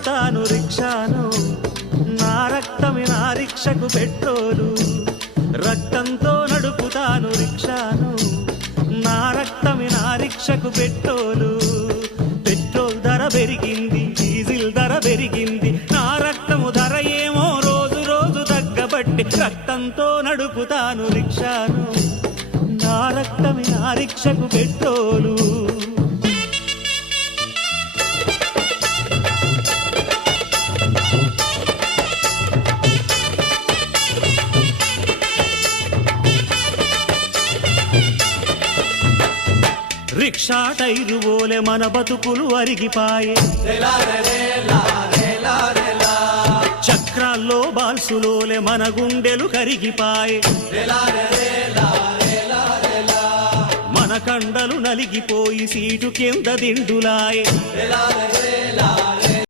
నడుపుతాను రిక్షాను, నా రక్తమే నా రిక్షకు పెట్రోలు. రక్తంతో నడుపుతాను రిక్షాను, నా రక్తమే నా రిక్షకు పెట్రోలు. పెట్రోల్ ధర పెరిగింది, డీజిల్ ధర పెరిగింది, నా రక్తము ధర ఏమో రోజు రోజు తగ్గబట్టి రక్తంతో నడుపుతాను రిక్షాను, నా రక్తమే నా రిక్షకు పెట్రోలు. రిక్షా టైరు ఓలే మన బతుకులు అరిగిపాయే, చక్రాల్లో బాల్సులోలే మన గుండెలు కరిగిపాయే, మన కండలు నలిగిపోయి సీటు కింద దిండులాయే.